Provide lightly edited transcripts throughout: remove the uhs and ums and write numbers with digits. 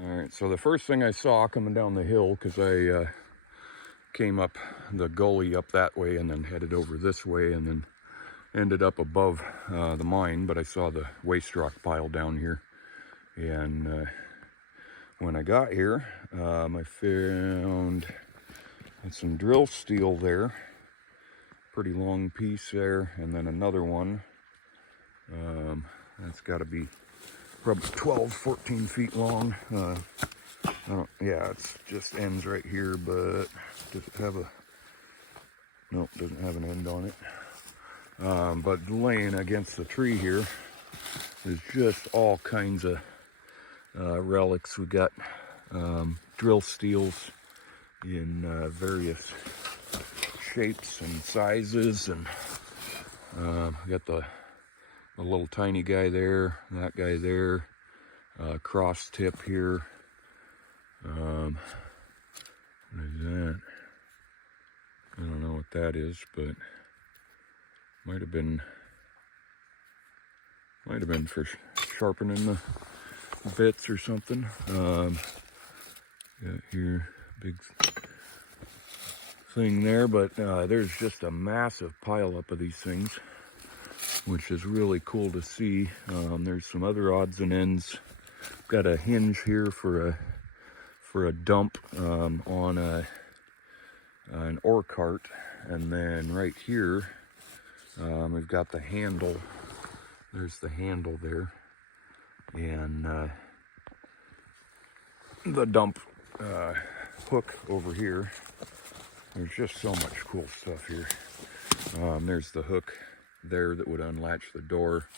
Alright, so the first thing I saw coming down the hill, because I came up the gully up that way and then headed over this way and then ended up above the mine, but I saw the waste rock pile down here. And when I got here, I found some drill steel there, pretty long piece there, and then another one. That's got to be probably 12, 14 feet long. Yeah, it's just ends right here, but does it have a, nope, doesn't have an end on it. But laying against the tree here is just all kinds of relics. We got drill steels in various shapes and sizes, and we got the little tiny guy there, that guy there, cross tip here. What is that? I don't know what that is, but might have been for sharpening the bits or something. Got here big thing there, but there's just a massive pile up of these things, which is really cool to see. There's some other odds and ends. Got a hinge here for a dump on an ore cart, and then right here we've got the handle. There's the handle there, and the dump hook over here. There's just so much cool stuff here. There's the hook there that would unlatch the door.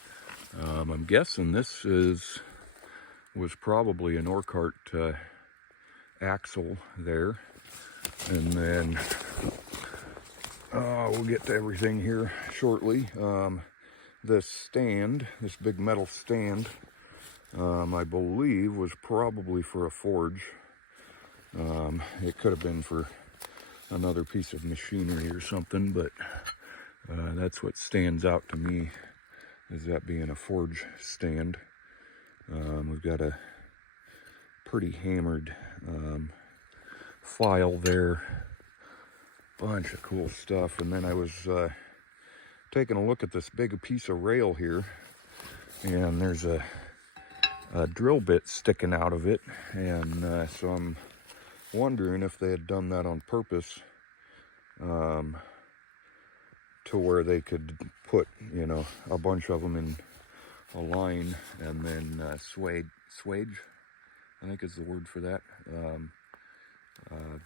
I'm guessing this was probably an ore cart axle there. And then we'll get to everything here shortly. This stand, this big metal stand, I believe was probably for a forge. It could have been for another piece of machinery or something, but that's what stands out to me, is that being a forge stand. We've got a pretty hammered file there, bunch of cool stuff. And then I was taking a look at this big piece of rail here, and there's a drill bit sticking out of it, and so I'm wondering if they had done that on purpose, to where they could put, you know, a bunch of them in a line, and then swage, I think is the word for that,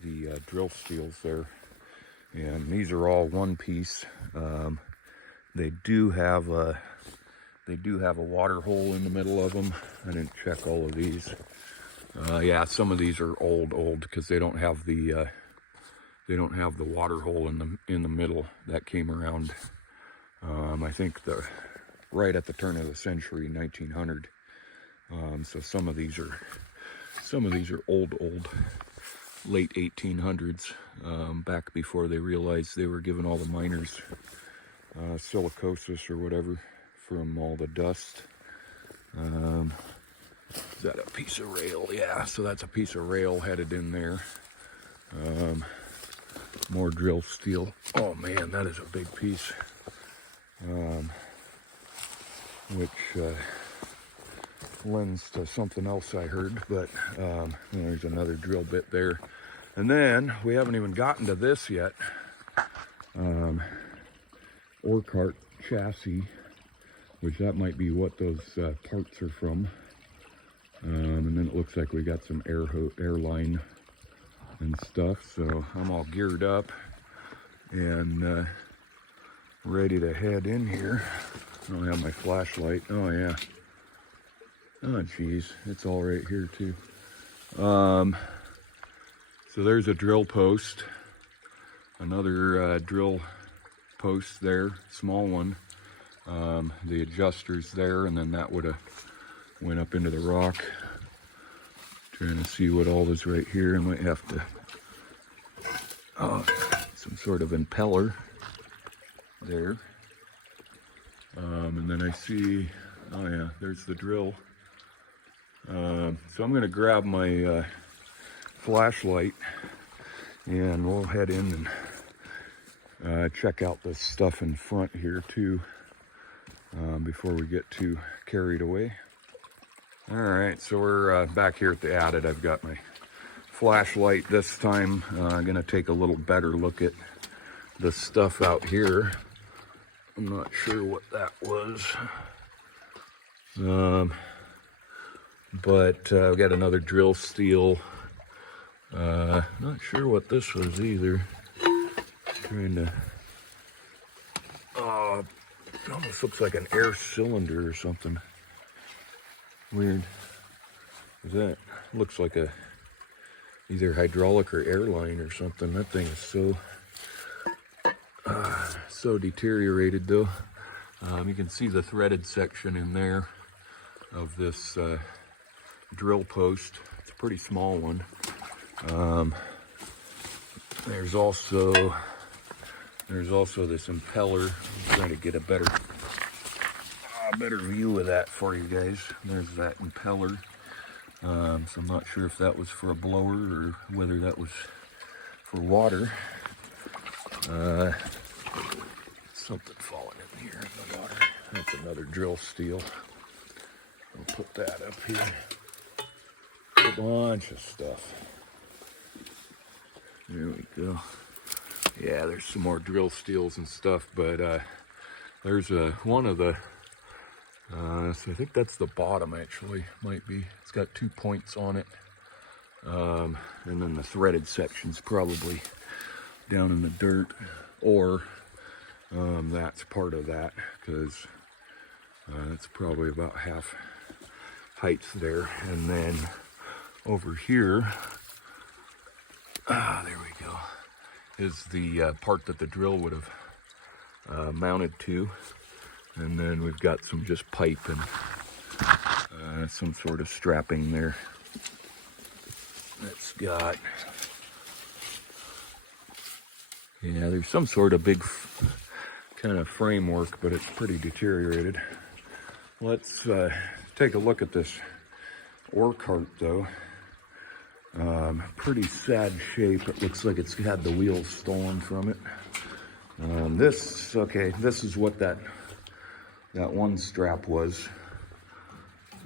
the drill steels there. And these are all one piece. They do have a water hole in the middle of them. I didn't check all of these. Yeah, some of these are old because they don't have the water hole in the middle. That came around, I think right at the turn of the century, 1900. So some of these are old, late 1800s, back before they realized they were giving all the miners silicosis or whatever from all the dust. Is that a piece of rail? Yeah, so that's a piece of rail headed in there. More drill steel. Oh man, that is a big piece. Which lends to something else I heard, but there's another drill bit there. And then we haven't even gotten to this yet. Ore cart chassis, which that might be what those parts are from. And then it looks like we got some airline and stuff. So I'm all geared up and ready to head in here. I don't have my flashlight. Oh yeah. Oh geez, it's all right here too. So there's a drill post, another drill post there, small one. The adjuster's there, and then that would have went up into the rock. Trying to see what all is right here. I might have to, some sort of impeller there. And then I see, oh yeah, there's the drill So I'm gonna grab my flashlight and we'll head in and check out this stuff in front here too, before we get too carried away. All right, so we're back here at the adit. I've got my flashlight this time. I'm gonna take a little better look at the stuff out here. I'm not sure what that was. But I've got another drill steel. Not sure what this was either. Trying to, it almost looks like an air cylinder or something. Weird. Is that, looks like a, either hydraulic or airline or something. That thing is so deteriorated though. You can see the threaded section in there of this drill post. It's a pretty small one. There's also this impeller. I'm trying to get a better view of that for you guys. There's that impeller. So I'm not sure if that was for a blower or whether that was for water. Something falling in here in the water. That's another drill steel. I'll put that up here. A bunch of stuff. There we go. Yeah, there's some more drill steels and stuff, but there's one of the, so I think that's the bottom actually, might be. It's got 2 points on it. And then the threaded section's probably down in the dirt, or that's part of that, because it's probably about half height there. And then over here, there we go, is the part that the drill would have mounted to. And then we've got some just pipe and some sort of strapping there. It's got, yeah, there's some sort of big kind of framework, but it's pretty deteriorated. Let's take a look at this ore cart though. Pretty sad shape. It looks like it's had the wheels stolen from it. This is what that one strap was.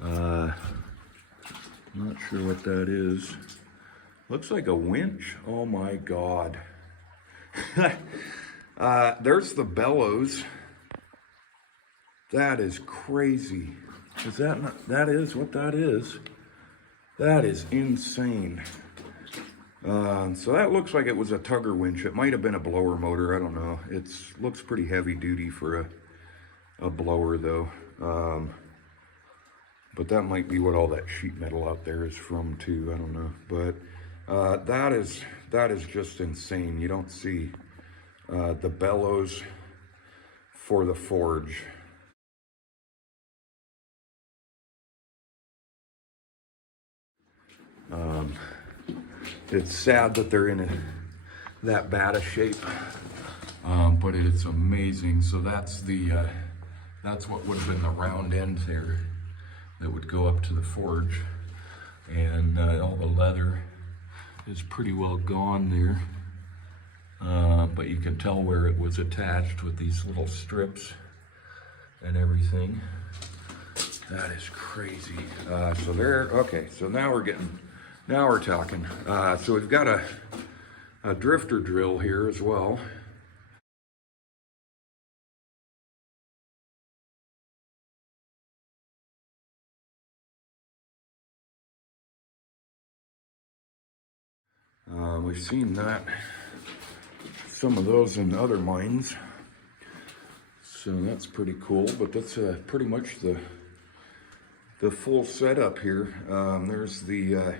Not sure what that is. Looks like a winch. Oh my God. There's the bellows. That is crazy. Is that not, that is what that is? That is insane. So that looks like it was a tugger winch. It might have been a blower motor. I don't know. It looks pretty heavy duty for a blower though. But that might be what all that sheet metal out there is from too. I don't know. But that is just insane. You don't see the bellows for the forge. It's sad that they're in that bad a shape, but it's amazing. So that's what would have been the round end there that would go up to the forge, and all the leather is pretty well gone there, but you can tell where it was attached with these little strips and everything. That is crazy. So there, okay, so now we're talking. So we've got a drifter drill here as well. We've seen that, some of those in other mines. So that's pretty cool, but that's pretty much the full setup here. There's the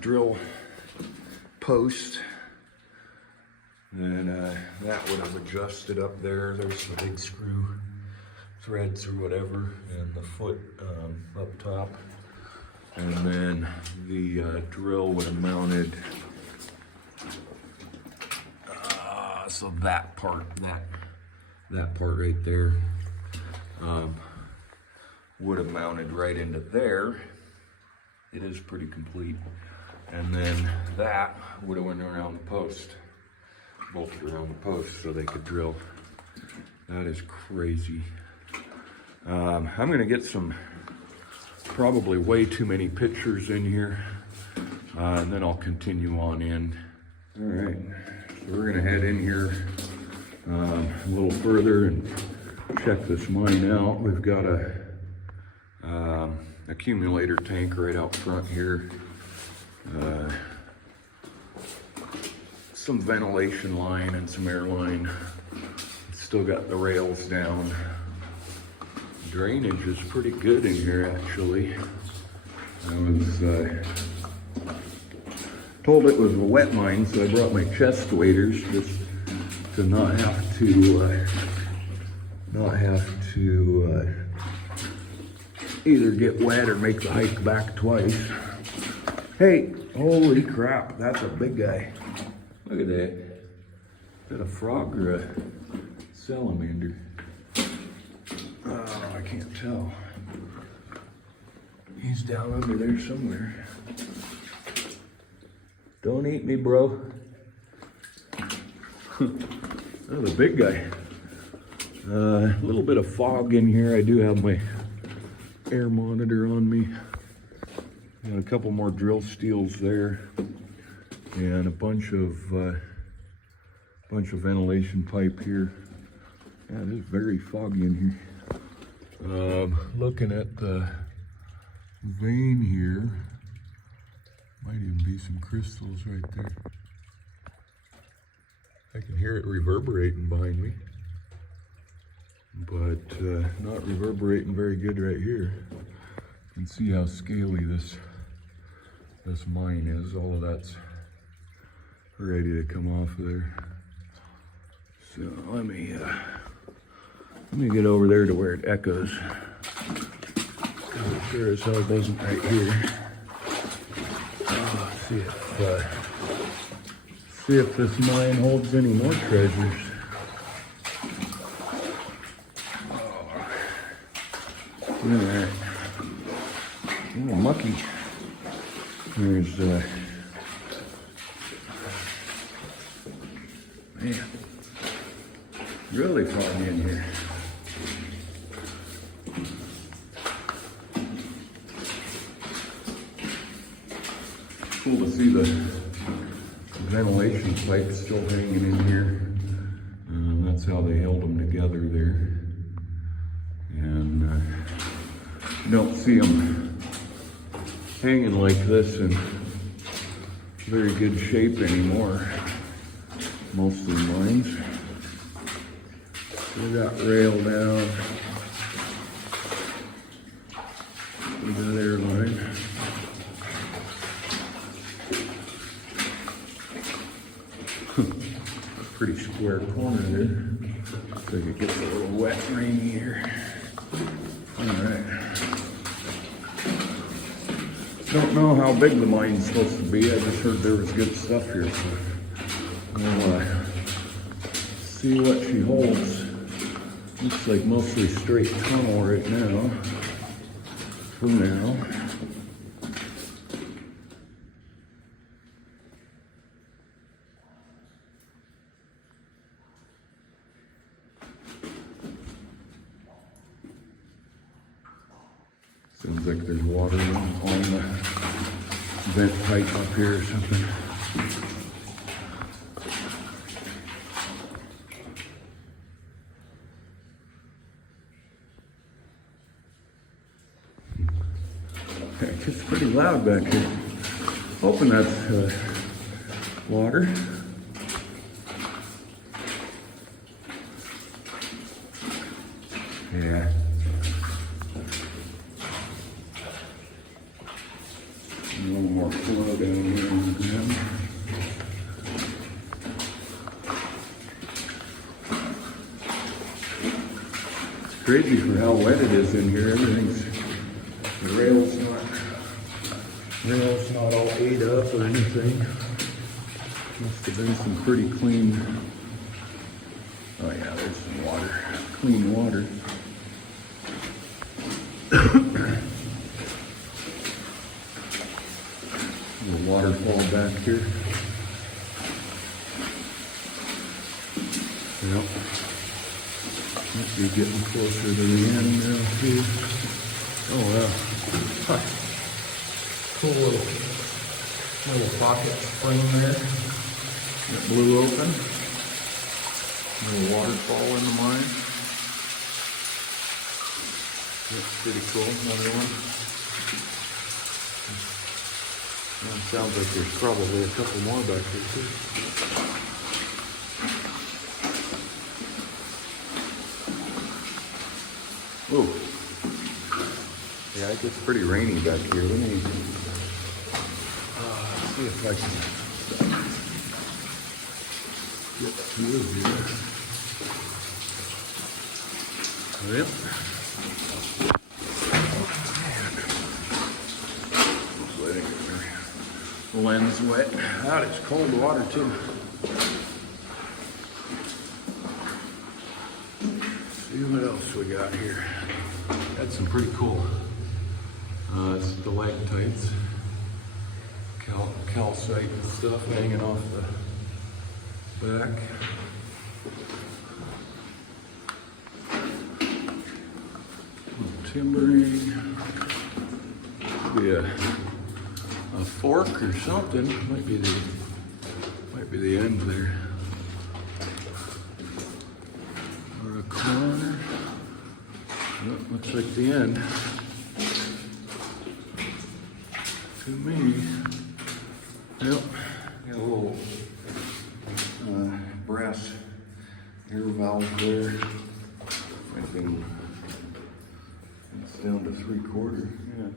drill post, and that would have adjusted up there. There's the big screw threads or whatever, and the foot up top, and then the drill would have mounted, so that part right there. would have mounted right into there. It is pretty complete. And then that would have went around the post, bolted around the post so they could drill. That is crazy. I'm gonna get some, probably way too many pictures in here, and then I'll continue on in. All right, so we're gonna head in here a little further and check this mine out. We've got a accumulator tank right out front here. Some ventilation line and some air line. Still got the rails down. Drainage is pretty good in here, actually. I was told it was a wet mine, so I brought my chest waders just to not have to either get wet or make the hike back twice. Hey, holy crap, that's a big guy. Look at that. Is that a frog or a salamander? Oh, I can't tell. He's down under there somewhere. Don't eat me, bro. That's a big guy. A little bit of fog in here. I do have my air monitor on me. Got a couple more drill steels there, and a bunch of ventilation pipe here. Yeah, it is very foggy in here. Looking at the vein here, might even be some crystals right there. I can hear it reverberating behind me, but not reverberating very good right here. You can see how scaly this mine is. All of that's ready to come off of there. So let me get over there to where it echoes. I'm sure as hell doesn't right here. See if this mine holds any more treasures. Look at that. A little mucky. There's man, really foggy in here. Cool to see the ventilation pipe still hanging in here. That's how they held them together there. And you don't see them hanging like this in very good shape anymore. Most of the mines. We got rail down. We got air line. Pretty square corner there. So it gets a little wet and rainy here. Alright. Don't know how big the mine's supposed to be. I just heard there was good stuff here. So we'll see what she holds. Looks like mostly straight tunnel right now. For now. Seems like there's water on the vent pipe up here or something. It's pretty loud back here. Hoping that's water. Yeah. A little more flow down here on the ground. It's crazy for how wet it is in here. Everything's, the rail's not all ate up or anything. Must have been some pretty clean. Oh yeah, there's some water. Clean water. Little waterfall back here. Yep. Might be getting closer to the end now too. Oh wow. Huh. Cool little pocket spring there. That blew open. Little waterfall in the mine. That's pretty cool. Another one. Well, sounds like there's probably a couple more back here too. Whoa. Yeah, it gets pretty rainy back here. Let me see if I can get through here. Yep. Lens wet. That is cold water too. See what else we got here. Got some pretty cool stalactites, calcite and stuff hanging off the back. Timbering. Yeah. A fork or something. Might be the end there. Or a corner. Nope, looks like the end. To me. Yep. Got a little brass air valve there. I think it's down to 3/4. Yeah.